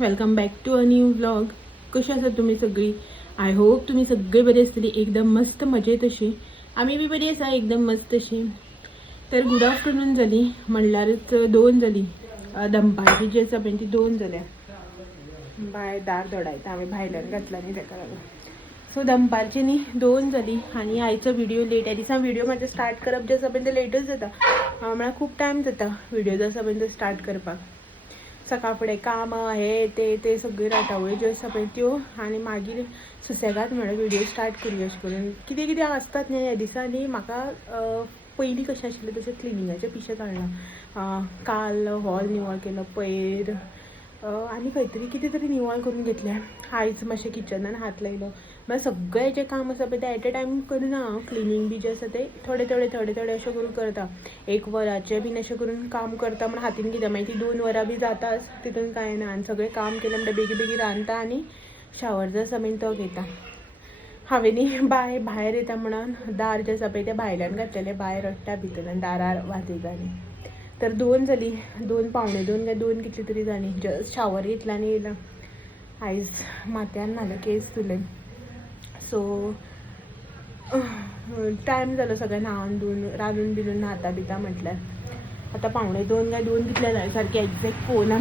Welcome back to a new vlog. कशी आसात तुम्ही सगळी? आय होप तुम्ही सगळे बरे असतली, एकदम मस्त मजेत अशी. आम्ही बी बरी आसा एकदम मस्त अशी. तर गुड आफ्टरनून जाली म्हणल्यारच 2 जाली. दनपारची जी आसा पळय ती 2 जाल्या. बाय दार धोडायता आम्ही भायल्यान घातला न्ही ताका लागून. सो दनपारची न्ही 2 जाली आनी आयचो व्हिडिओ लेट. ह्या दिसा व्हिडिओ म्हाजे स्टार्ट करप जे आसा पळय ते लेटच जाता. म्हळ्यार खूब टायम जाता व्हिडिओ जो आसा पळय तो स्टार्ट करपाक. सकाळ फुडें काम हे ते सगळ्यो राटावळ्यो ज्यो आसा पळय त्यो आनी मागीर सुसेगाद म्हळ्यार व्हिडिओ स्टार्ट करूया अशें करून. कितें कितें आसतात न्ही ह्या दिसांनी म्हाका. पयलीं कशें आशिल्लें तशें क्लिनिंगाचे पिशे काडला. काल हॉल निवळ केलो, पयर आनी खंय तरी कितें तरी निवळ करून घेतलें. आयज मातशें किचनान हात लायलो. म्हळ्यार सगळें जें काम आसा पळय तें एट अ टायम करिना हांव. क्लिनींग बी जें आसा तें थोडें अशें करून करता. 1 वराचें बीन अशें करून काम करता म्हण हातीन घेता. मागीर ती 2 वरां बी जाताच, तितून कांय ना. आनी सगळें काम केलें म्हणटा बेगीन रांदता आनी शावर जो आसा पळय तो घेता. हांवें न्ही भायर येता म्हणून दार जें आसा पळय तें भायल्यान घातलेलें, भायर रडटा भितर आनी दारार वाजयता न्ही. तर 2 जाली, 2 पावणे 2 काय 2 कितली तरी जाली. जस्ट शावर घेतला आनी येयला. आयज माथ्यान न्हालें, केस धुले. सो टायम जालो सगळें न्हावन धुवन रांदून बिनून न्हाता बिता म्हटल्यार. आतां पावणे 2 काय 2 कितले जाले सारकें एग्जॅक्ट पळोवना.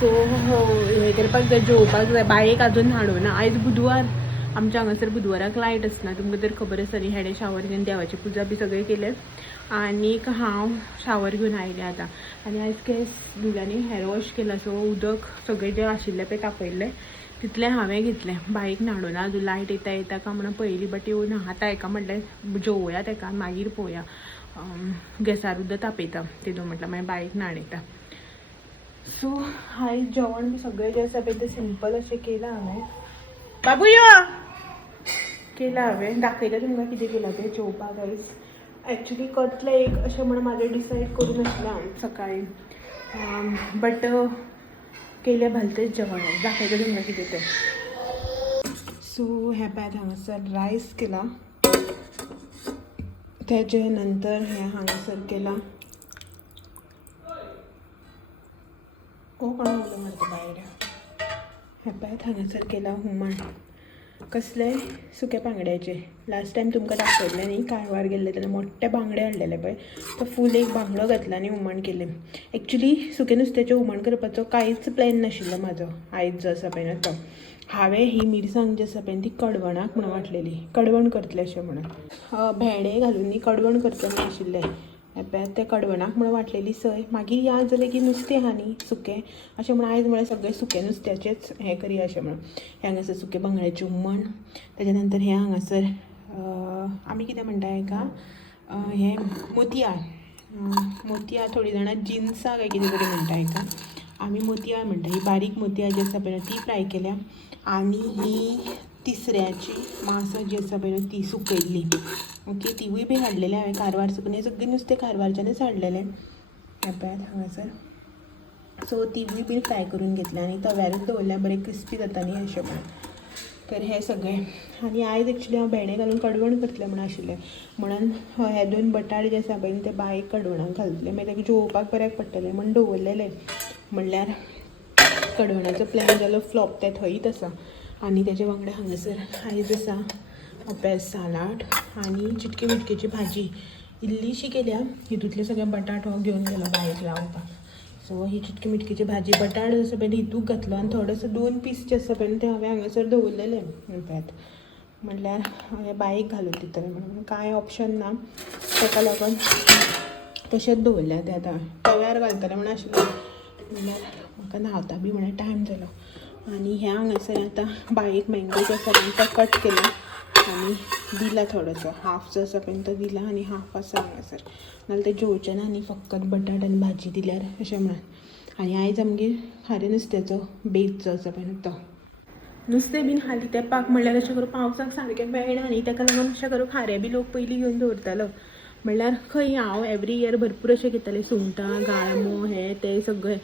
सो हें करपाक जाय, जेवपाक जाय. बायेक आजून हाडूना. आयज बुधवार, आमच्या हांगासर बुधवाराक लायट आसना, तुमकां तर खबर आसा न्ही. हेडे शावर घेवन देवाची पुजा बी सगळें केलें आनीक हांव शावर घेवन आयलें आतां. आनी आयज केस धुले आनी हेअर वॉश केला. सो उदक सगळें जें आशिल्लें पळय तापयल्लें तितलें हांवें घेतलें. बायेक न्हाडूना आजून. लायट येता काय म्हणून पळयली, बट येवन आतां हेका म्हटलें जेवया तेका मागीर पळोवया. गॅसार उदक तापयता तितून म्हटल्यार मागीर बायेक न्हाणयता. सो आयज जेवण बी सगळें जें आसा पळय तें सिंपल अशें केलां हांवें. बाबू यो केलां हांवें. दाखयलें तुमकां कितें केलां तें जेवपाक आयज. एक्चुली कटलें एक अशें म्हणून म्हाजें डिसायड करून नाशिल्लें हांवें सकाळीं, बट केलें भलतेंच जेवण. दाखयलें तुमकां कितें तें. सो हे पळयात हांगासर रायस केला. तेजे नंतर हें हांगासर केलां. कोण उलय म्हणटा भायर. हे पळयात हांगासर केलां हुमण. कसले सुके बांगड्याचे. लास्ट टायम तुमकां दाखयल्लें न्ही, कारवार गेल्ले तेन्ना मोठे बांगडे हाडलेले पळय, तो फूल एक बांगडो घातला आनी हुमण केलें. एक्चुली सुके नुस्त्याचें हुमण करपाचो कांयच प्लॅन नाशिल्लो म्हाजो आयज जो आसा पळय तो. हांवें ही मिरसांग जी आसा पळय ती कडवणाक म्हणून वांटलेली, कडवण करतलें अशें म्हणून. भेंडे घालून न्ही कडवण करचें नाशिल्लें. हे पळयात तें कडवणाक म्हणून वांटलेली सय. मागीर याद जालें की नुस्तें आहा न्ही सुकें, अशें म्हणून आयज म्हळ्यार सगळें सुकें नुस्त्याचेंच हें करया अशें म्हणून. हें हांगासर सुकें बांगड्याचें हुमण. तेजे नंतर हें हांगासर आमी कितें म्हणटा हेका, हें मोतियां थोडीं जाणां जिन्सां काय कितें तरी म्हणटा हेका. आमी मोतियां म्हणटा. ही बारीक मोतियां जी आसा पळय ती फ्राय केल्या. आनी ही तिसऱ्याची मास जी आसा पळय ती सुकयल्ली. ओके, तिवूय बी हाडलेलें हांवें कारवार साकून. हें सगळें नुस्तें कारवारच्यानच हाडलेलें. हे पळयात हांगासर. सो तिवूय बी फ्राय करून घेतलें आनी तव्यारूच दवरल्यार बरें क्रिस्पी जाता न्ही अशें म्हणून. तर हें सगळें. आनी आयज एक्चुली हांव भेंडे घालून कडवण करतलें म्हण आशिल्लें, म्हणून हे 2 बटाट जे आसा पळय ते बारीक कडवणाक घालतलें. मागीर ताका जेवपाक बऱ्याक पडटलें म्हण दवरलेलें. म्हणल्यार कडवणाचो प्लॅन जालो फ्लॉप, तें थंयच आसा. आनी तेजे वांगडा हांगासर आयज आसा पळय सालाड आनी चिटकी मिटकेची भाजी इल्लीशी केल्या. हितूंतले सगळे बटाट हो घेवन गेलो भायर लावपाक. सो ही चिटकी मिटकीची भाजी, बटाट जो आसा पळय हितूंक घातलो आनी थोडोसो 2 पीस जे आसा पळय ते हांवें हांगासर दवरलेले. पळयात म्हणल्यार हांवें बायेक घालून दितलें म्हणून कांय ऑप्शन ना, ताका लागून तशेंच दवरल्या. तें आतां तव्यार घालतलें म्हण आशिल्लें, म्हणल्यार म्हाका न्हावता बी म्हळ्यार टायम जालो. आनी हें हांगासर आतां बारीक मँगो जो आसा पळय तो कट केला आनी दिला थोडोसो. हाफ जो आसा पळय तो दिला आनी हाफ आसा हांगासर. नाजाल्यार तें जेवचें ना न्ही, फकत बटाट आनी भाजी दिल्यार अशें म्हणून. आनी आयज आमगेर खारें नुस्त्याचो बेत जो आसा पळय तो. नुस्तें बीन हालीं तेंपाक म्हणल्यार अशें करून पावसाक सारकें मेळना न्ही, ताका लागून अशें करून खारें बी लोक पयलीं घेवन दवरतालो. म्हणल्यार खंय हांव एवरी इयर भरपूर अशें घेतालें सुंगटां, गाळमो हें तें सगळें.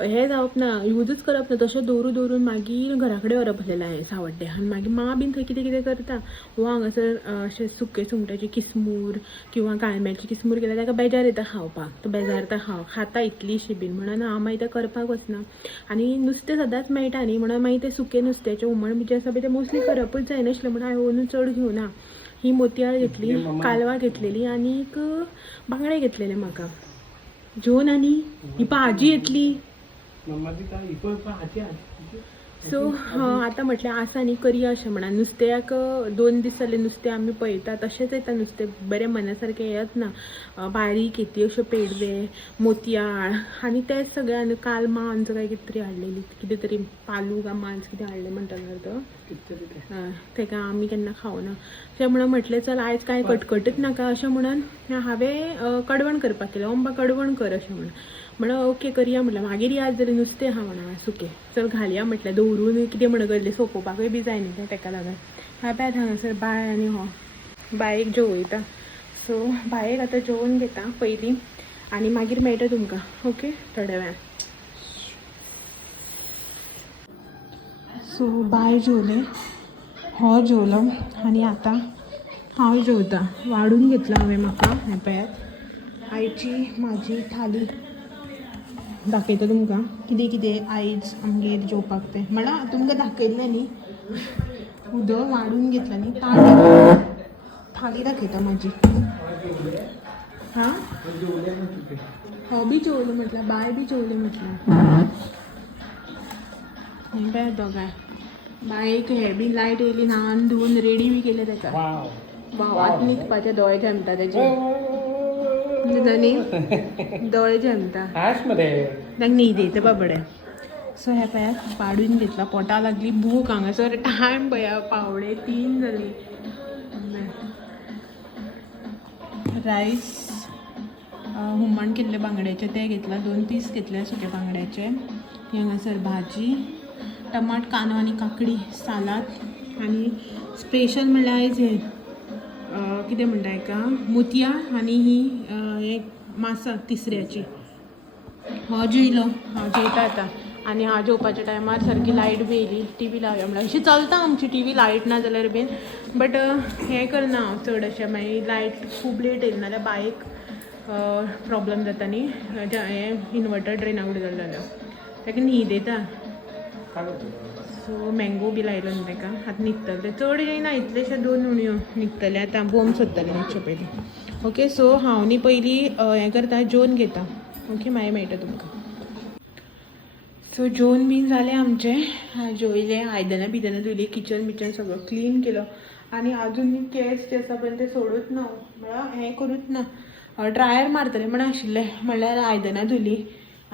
हे जावप ना यूजच करप ना तशें दवरून मागीर घरा कडेन व्हरप आसलेलें हांवें सावड्डे आनी मागीर मा बीन थंय कितें कितें करता वो हांगासर अशें सुके सुंगटाची किसमूर किंवा गाळम्याची किसमूर केल्यार ताका बेजार येता खावपाक तो बेजारता खाता इतलीशी बीन म्हणून हांव मागीर तें करपाक वचना आनी नुस्तें सदांच मेळटा न्ही म्हणून मागीर तें सुकें नुस्त्याचें हुमण बी जें आसा पळय तें मोस्टली करपूच जायनाशिल्लें म्हणून हांवें अंदू चड घेवना ही मोतयाळ घेतली कालवां घेतलेली आनीक बांगडे घेतलेले म्हाका जेवन आनी ही भाजी येतली सो आतां म्हटल्यार आसा न्ही करया अशें म्हणा नुस्त्याक 2 दीस जाले नुस्तें आमी पळयता तशेंच येता नुस्तें बरें मना सारकें येत ना बारीक येती अश्यो पेडवे मोतयाळ आनी तेच सगळें आनी काल मांज काय कितें तरी हाडलेली कितें तरी पालू काय मांज कितें हाडलें म्हणटालो तो तेका आमी केन्ना खावना अशें म्हणून म्हटलें चल आयज कांय कटकटच नाका अशें म्हणून हांवें कडवण करपाक केलें अम्बा कडवण कर अशें म्हणून ओके करया म्हटलें मागीर याद जालें नुस्तें आहा म्हणा सुकें चल घालया म्हटलें दवरून कितें म्हणून गेल्लें सोंपोवपाकूय बी जाय न्ही तें तेका लागून हांवें हांगासर बाय आनी हो बायेक जेवयता सो बायेक आतां जेवून घेता पयलीं आनी मागीर मेळटा तुमकां ओके थोड्या वेळान सो बाय जेवले हो जेवलो आनी आतां हांव जेवता वाडून घेतला हांवें म्हाका हें पळयात आयची म्हाजी थाली दाखयता तुमकां कितें कितें आयज आमगेर जेवपाक तें म्हणा तुमकां दाखयल्लें न्ही उदक वाडून घेतलां न्ही थाली दाखयता म्हाजी हां हो बी जेवलो म्हटल्यार बाय बी जेवलें म्हटल्यार हें पळय दोगांय बायेक हे बी लायट येयली न्हावन धुवन रेडी बी केलें तेका वाव आतां न्हिदपाचे दोळे झेमता तेजे दोळे झेमता ताका न्हीद येता बाबडे सो हे पळय वाडून घेतला पोटा लागली भूक हांगासर टायम पळया 2:45 जाली रायस हुमण केल्ले बांगड्याचे ते घेतला 2 पीस घेतले सुके बांगड्याचे हांगासर भाजी टमाट कांदो आनी काकडी सालाद आनी स्पेशल म्हणल्यार आयज हे कितें म्हणटा हेका मोतया आनी ही एक मासा तिसऱ्याची हो जेयलो हांव जेयता आतां आनी हांव जेवपाच्या टायमार सारकी लायट बी येयली टीव्ही लावया म्हणल्यार अशी चलता आमची टीव्ही लायट ना जाल्यार बीन बट हें करना हांव चड अशें मागीर लायट खूब लेट येयली नाल्यार बायक प्रॉब्लम जाता न्ही हें इनवर्टर ड्रेना कडेन जालें जाल्यार ताका न्हीद येता सो मँगो बी लायलो न्ही ताका आतां न्हिदतलें चड येयना इतलेशे 2 उणयो न्हिदतले आतां बोम सोदतलें न्हिदचे पयलीं ओके सो हांव न्ही पयलीं हें करता जेवन घेता ओके मागीर मेळटा तुमकां सो जेवन बीन जालें आमचें जेवयलें आयदनां बिदनां धुयलीं किचन बिचन सगळो क्लीन केलो आनी आजून केस जे आसा पळय ते सोडूच ना म्हळ्यार हें करूच ना ड्रायर मारतलें म्हण आशिल्लें म्हणल्यार आयदनां धुलीं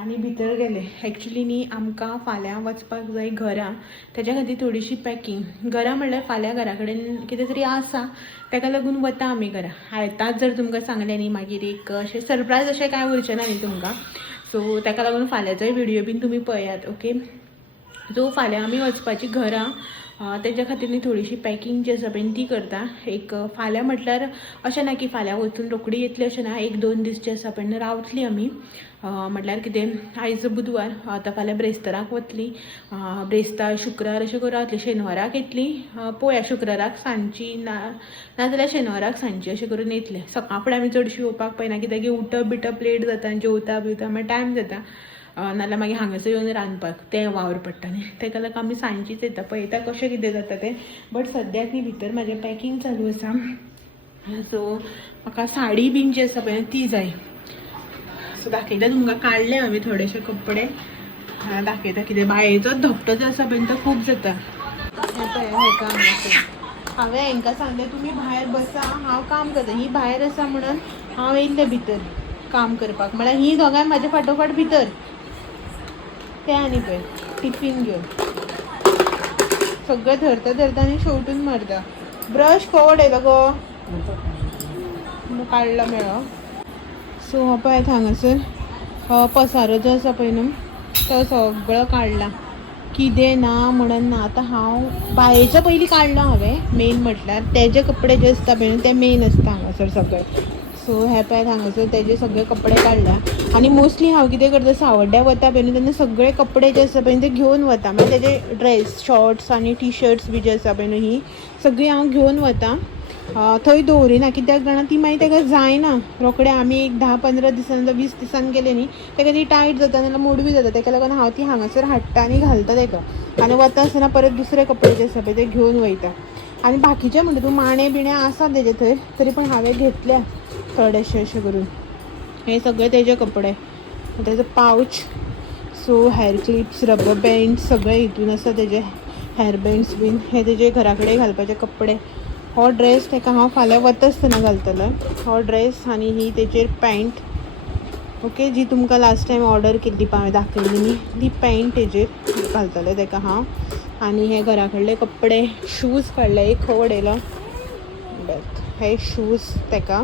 आनी भितर गेले एक्चुली न्ही आमकां फाल्यां वचपाक जाय घरा तेज्या खातीर थोडीशी पॅकींग घरा म्हणल्यार फाल्यां घरा कडेन कितें तरी आसा ताका लागून वता आमी घरा आयतांच जर तुमकां सांगलें न्ही मागीर एक अशें सरप्रायज अशें कांय उरचें ना न्ही तुमकां सो ताका लागून फाल्यांचोय व्हिडियो बीन तुमी पळयात ओके सो फाल्यां आमी वचपाची घरा तेज्या खातीर न्ही थोडीशी पॅकींग जी आसा पळय ती करता एक फाल्यां म्हटल्यार अशें ना की फाल्यां वचून रोखडी येतली अशें ना 1-2 दीस जे आसा पळय रावतली आमी म्हटल्यार कितें आयज बुधवार आतां फाल्यां ब्रेस्ताराक वतली ब्रेस्तार शुक्रार अशें करून रावतली शेनवाराक येतली पळोवया शुक्राराक सांजची नाजाल्यार शेनवाराक सांजची अशें करून येतलें सकाळ फुडें आमी चडशी येवपाक पळयना कित्याक की उठप बिटप लेट जाता जेवता बिवता मागीर टायम जाता नाल्यार मागीर हांगासर येवन रांदपाक तें वावर पडटा न्ही ताका लागून आमी सांजचीच येता पळयता कशें कितें जाता तें बट सद्याक न्ही भितर म्हाजें पॅकींग चालू आसा सो म्हाका साडी बीन जी आसा पळय ती जाय सो दाखयता तुमकां काडले हांवें थोडेशे कपडे दाखयता कितें बायेचो धपटो जो आसा पळय तो खूब जाता हें पळय हेका हांवें हांकां सांगलें तुमी भायर बसा हांव काम करता ही भायर आसा म्हणून हांव येयल्लें भितर काम करपाक म्हळ्यार ही दोगांय म्हाजे फाटोफाट भितर तें आनी पळय टिफीन घेवन सगळें धरता आनी शेवटून मारता ब्रश खंय उडयलो गो काडलो मेळो सो हो पळयात हांगासर पसारो जो आसा पळय न्हू तो सगळो काडला कितें ना म्हणून ना आतां हांव बायेच्या पयलीं काडलो हांवें मेन म्हटल्यार तेजे कपडे जे आसता पळय ते मेन आसता हांगासर सगळे सो हे पळय हांगासर तेजे सगळे कपडे काडल्या आनी मोस्टली हांव कितें करता सावड्ड्या वता पळय न्हू तेन्ना सगळे कपडे जे आसा पळय ते घेवन वता म्हणजे तेजे ड्रेस शॉर्ट्स आनी टी शर्ट्स बी जे आसा पळय न्हू ही सगळी हांव घेवन वता थंय दवरिना कित्याक जाणा ती मागीर ताका जायना रोखडे आमी एक 10-15 दिसान 20 दिसान गेले न्ही ताका ती टायट जाता नाल्यार मोडवी जाता ताका लागून हांव ती हांगासर हाडटा आनी घालता ताका आनी वता आसतना परत दुसरे कपडे जे आसा पळय ते घेवन वयता आनी बाकीचे म्हणटा तूं माणे बिणे आसा तेजे थंय तरी पूण हांवें घेतल्या थोडेशे अशें करून हे सगळे तेजे कपडे तेजो पावच so hair clips rubber bands सगळे हितून आसा तेजे हेअर बँड्स बीन हे तेजे घरा कडेन घालपाचे कपडे हो ड्रेस ताका हांव फाल्यां वता आसतना घालतलें हो ड्रेस आनी ही तेजेर पॅन्ट ओके जी तुमकां लास्ट टायम ऑर्डर केल्ली हांवें दाखयली न्ही ती पॅन्ट तेजेर घालतलें ताका हांव आनी हे घरा कडले कपडे शूज काडले एक खंय उडयलो हे शूज ताका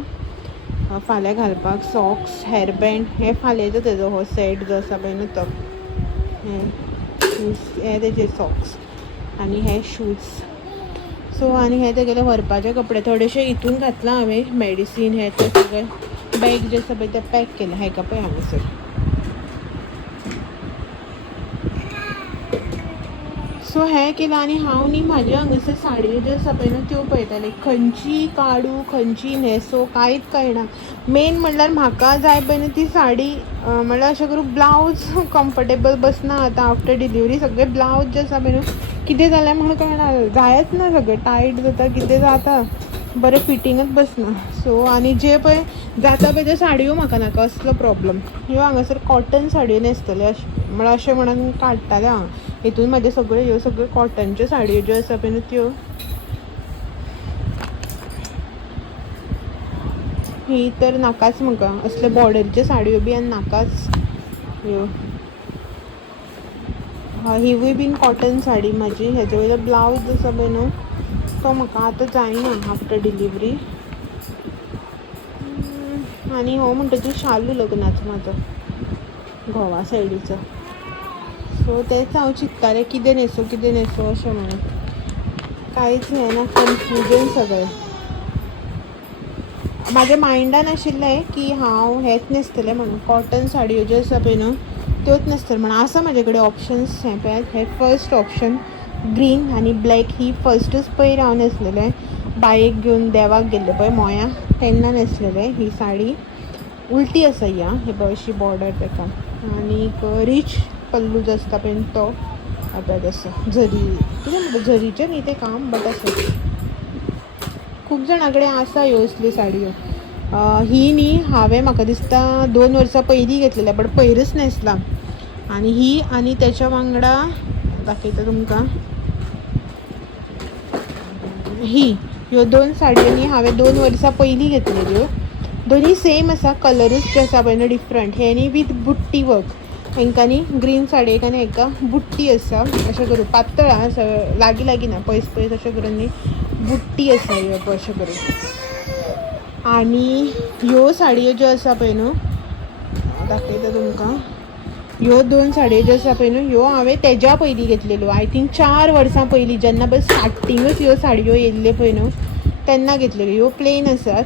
फाल्यां घालपाक सॉक्स हेअर बँड हे फाल्याचो तेजो हो सेट जो आसा पळय न्हू तो हे तेजे सॉक्स आनी हे शूज सो आनी हे तेगेले व्हरपाचे कपडे थोडेशे हितून घातला हांवें मेडिसीन हे ते सगळे बॅग जे आसा पळय ते पॅक केले हेका पळय हांगासर सो हें केलां आनी हांव न्ही म्हाजे हांगासर साडयो ज्यो आसा पळय न्हू त्यो पळयतालें खंयची काडूं खंयची न्हेसो कांयच कळना मेन म्हणल्यार म्हाका जाय पळय न्हू ती साडी म्हणल्यार अशें करून ब्लावज कम्फर्टेबल बसना आतां आफ्टर डिलिव्हरी सगळे ब्लावज जे आसा पळय न्हू कितें जालें म्हणून कळना जायच ना सगळें टायट जाता कितें जाता बरें फिटींगच बसना सो आनी जे पळय जाता पळय त्यो साडयो म्हाका नाका असलो प्रॉब्लम ह्यो हांगासर कॉटन साडयो न्हेसतले म्हळ्यार अशें म्हणून काडटालें हांव हितून म्हाजे सगळे ह्यो सगळ्यो कॉटनच्यो साडयो ज्यो आसा पळय न्हू त्यो ही तर नाकाच म्हाका असले बॉर्डरच्यो साडयो बी आनी नाकाच ह्यो हिवूय बीन कॉटन साडी म्हाजी हेजे वयलो ब्लावज आसा पळय न्हू तो म्हाका आतां जायना आफ्टर डिलिव्हरी आनी हो म्हणटा तूं शालू लग्नाचो म्हाजो घोवा सायडीचो सो तेंच हांव चिंत्तालें कितें न्हेसो अशें म्हणून कांयच हें ना कन्फ्युजन सगळें म्हाज्या मायंडान आशिल्लें की हांव हेंच न्हेसतलें म्हणून कॉटन साडयो ज्यो आसा पळय न्हू त्योच न्हेसतलें म्हणून आसा म्हाजे कडेन ऑप्शन्स हें पळय हे फर्स्ट ऑप्शन ग्रीन आनी ब्लॅक ही फर्स्टूच पयर हांव न्हेसलेलें बायेक घेवन देवाक गेल्लें पळय मोया तेन्ना न्हेसलेलें ही साडी उलटी आसा ही हे पळय अशी बॉर्डर ताका आनीक रीच पल्लू जो आसता पळय तो पळय तसो झरी कितें म्हणटा झरीचें न्ही तें काम बट असो खूब जाणां कडेन आसा ह्यो असल्यो साडयो ही न्ही हांवें म्हाका दिसता 2 वर्सां पयलीं घेतलेलें बट पयरच न्हेसलां आनी ही आनी तेच्या वांगडा दाखयता तुमकां ह्यो 2 साडयो न्ही हांवें 2 वर्सां पयलीं घेतलेल्यो दोनी सेम आसा कलरूच जे आसा पळय न्हू डिफरंट हे न्ही वीथ बुट्टी वर्क हांकां न्ही ग्रीन साडयेक आनी हाका बुट्टी आसा अशें करून पातळ आसा लागीं ना पयस अशें करून न्ही बुट्टी आसा ह्यो अशें करून आनी ह्यो साडयो ज्यो आसा पळय न्हू दाखयता तुमकां ह्यो 2 साडयो ज्यो आसा पळय न्हू ह्यो हांवें तेज्या पयलीं घेतलेल्यो आय थिंक 4 वर्सां पयलीं जेन्ना पळय स्टार्टिंगूच ह्यो साडयो येयल्ल्यो पळय न्हू तेन्ना घेतलेल्यो ह्यो प्लेन आसात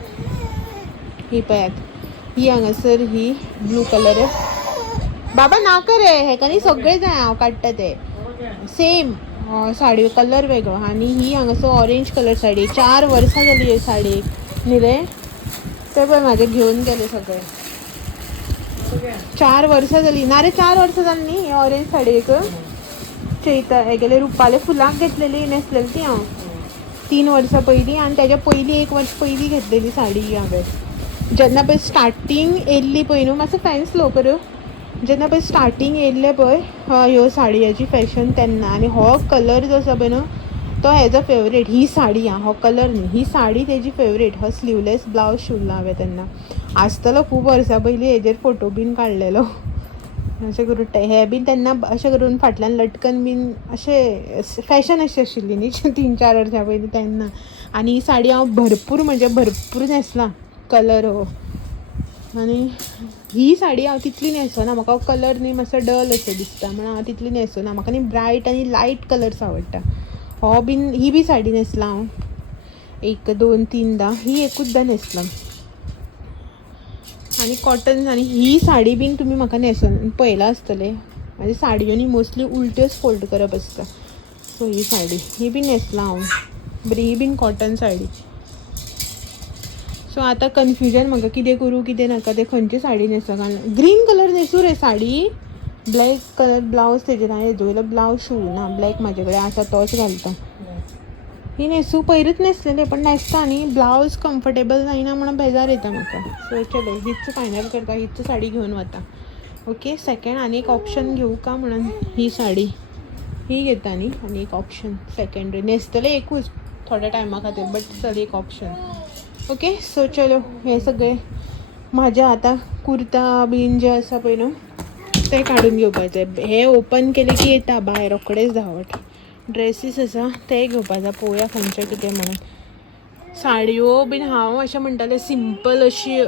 ही पळयात ही हांगासर ही ब्लू कलर बाबा नाका रे हेका न्ही सगळे जाय हांव काडटा ते सेम साडयो कलर वेगळो आनी ही हांगासर ऑरेंज कलर साडी 4 वर्सां जालीं ह्यो साडयेक न्ही रे ते पळय म्हाजे घेवन गेले सगळे 4 वर्सां जालीं ना रे 4 वर्सां जालीं न्ही ऑरेंज साडयेक चैता हेगेले रुपाले फुलाक घेतलेली न्हेसलेली ती हांव 3 वर्सां पयलीं आनी तेज्या पयलीं 1 वर्स पयलीं घेतलेली साडी ही हांवें जेन्ना पळय स्टार्टींग येयल्ली पळय न्हू मातसो फॅन स्लो कर जेन्ना पळय स्टार्टींग येयल्लें पळय ह्यो साडयाची फॅशन तेन्ना आनी हो कलर जो आसा पळय न्हू तो हेजो फेवरेट ही साडी हो कलर न्ही ही साडी तेजी फेवरेट हो स्लीवलेस ब्लावज शिवलो हांवें तेन्ना आसतलो खूब वर्सां पयलीं हेजेर फोटो बीन काडलेलो अशें करून हे बीन तेन्ना अशें करून फाटल्यान लटकन बीन अशें फॅशन अशी आशिल्ली न्ही 3-4 वर्सां पयलीं तेन्ना आनी ही साडी हांव भरपूर न्हेसलां कलर हो आनी ही साडी हांव तितली न्हेसना म्हाका कलर न्ही मातसो डल असो दिसता म्हणून हांव तितली न्हेसना म्हाका न्ही ब्रायट आनी लायट कलर्स आवडटा हो बीन ही बी साडी न्हेसलां हांव 1-2-3दां ही एकूचदां न्हेसलां आणि कॉटन आणि ही साडी बीन तुम्ही म्हाका न्हेसून पळयला आसतले म्हाजी साडयो न्ही मोस्टली उलट्योच फोल्ड करप आसता. सो ही साडी ही बीन न्हेसलां हांव बरी, ही बीन कॉटन साडी. सो आतां कन्फ्युजन म्हाका कितें करूं कितें नाका तें खंयची साडी न्हेसूं काय. ग्रीन कलर न्हेसूं रे साडी, ब्लॅक कलर ब्लावज तेजेर हांवें हेजो वयलो ब्लावज शिवना, ब्लॅक म्हाजे कडेन आसा तोच घालता. ही न्हेसूं पयरूच न्हेसलेलें पण न्हेसता न्ही ब्लावज कम्फर्टेबल जायना म्हणून बेजार येता म्हाका. सो चलो हीच फायनल करता, हीच साडी घेवन वता. ओके सेकेंड आनी एक ऑप्शन घेवं का म्हणून ही साडी ही घेता न्ही आनी एक ऑप्शन सेकेंडरी न्हेसतलें एकूच थोड्या टायमा खातीर बट चल एक ऑप्शन. ओके सो चलो हे सगळे म्हाज्या आतां कुर्ता बीन जे आसा पळय न्हू ते काडून घेवपाचे. हे ओपन केले की येता भायर रोखडेच धांवट. ड्रेसीस आसा ते घेवपाचे, पळोवया खंयचे कितें म्हणून. साडयो बीन हांव अशें म्हणटालें सिंपल अशी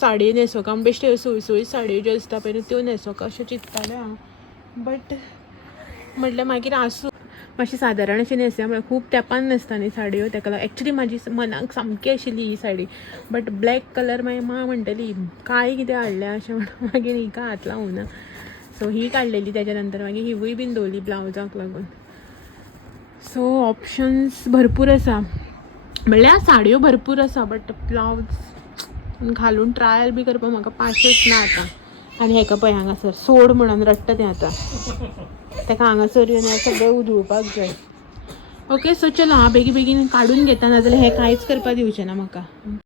साडी न्हेसोवका बेश्टे सुळसुळीत साडयो ज्यो आसता पळय त्यो न्हेसोवका अशें चिंत्तालें हांव. बट म्हटल्यार मागीर आसूं मातशी सादारण अशी न्हेसया म्हळ्यार खूब तेंपान न्हेसता न्ही साडयो ताका लागून. एक्चुली म्हाजी मनाक सामकी आशिल्ली ही साडी बट ब्लॅक कलर मागीर मा म्हणटली काय कितें हाडल्या अशें म्हणून मागीर हिका हात लावूना. सो ही काडलेली तेच्या नंतर मागीर हिवूय बीन दवरली ब्लावजाक लागून. सो ऑप्शन्स भरपूर आसा म्हणल्यार साडयो भरपूर आसा बट ब्लावज घालून ट्रायल बी करपाक म्हाका पाशच ना आतां. आनी हेका पळय हांगासर सोड म्हणून रडटा तें आतां ताका हांगासर येवन सगळें उधळपाक जाय. ओके सो चलो हांव बेगीन बेगीन काडून घेता नाजाल्यार हें कांयच करपाक दिवचें ना म्हाका.